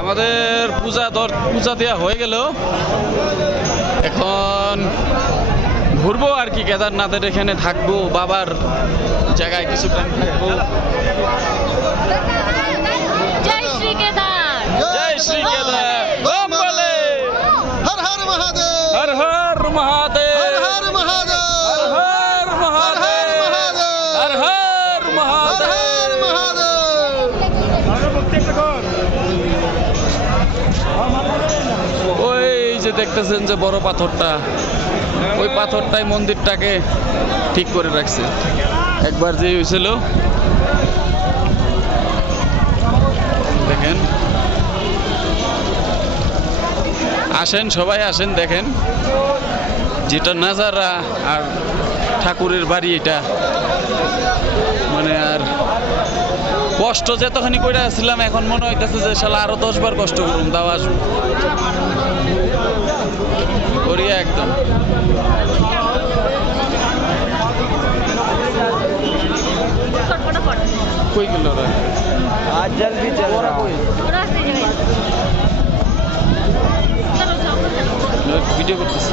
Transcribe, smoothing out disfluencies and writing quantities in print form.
আমাদের পূজা দেওয়া হয়ে গেল, এখন ঘুরবো আর কি। কেদারনাথের এখানে থাকবো, বাবার জায়গায় কিছু টাইম থাকবো। জয় শ্রী কেদার, জয় শ্রী কেদার, ওম বলে হর হর মহাদেব, হর হর মহাদেব, হর মহাদেব, হর হর মহাদেব, হর হর মহাদেব। ওই যে দেখতেছেন যে বড় পাথরটা, ওই পাথরটাই মন্দিরটাকে ঠিক করে রাখছে। একবার যে হয়েছিল দেখেন, আসেন সবাই আসেন, দেখেন যেটা নাজারা আর ঠাকুরের বাড়ি, এটা মানে আর কষ্ট যেতখানি করে আসছিলাম, এখন মনে হইতেছে যে শালা আরো 10 বার কষ্ট করুন, তাও আসবো করিয়া একদম। কই গেল ওরা? आज जल भी चल रहा है। ভিডিও করতেছি।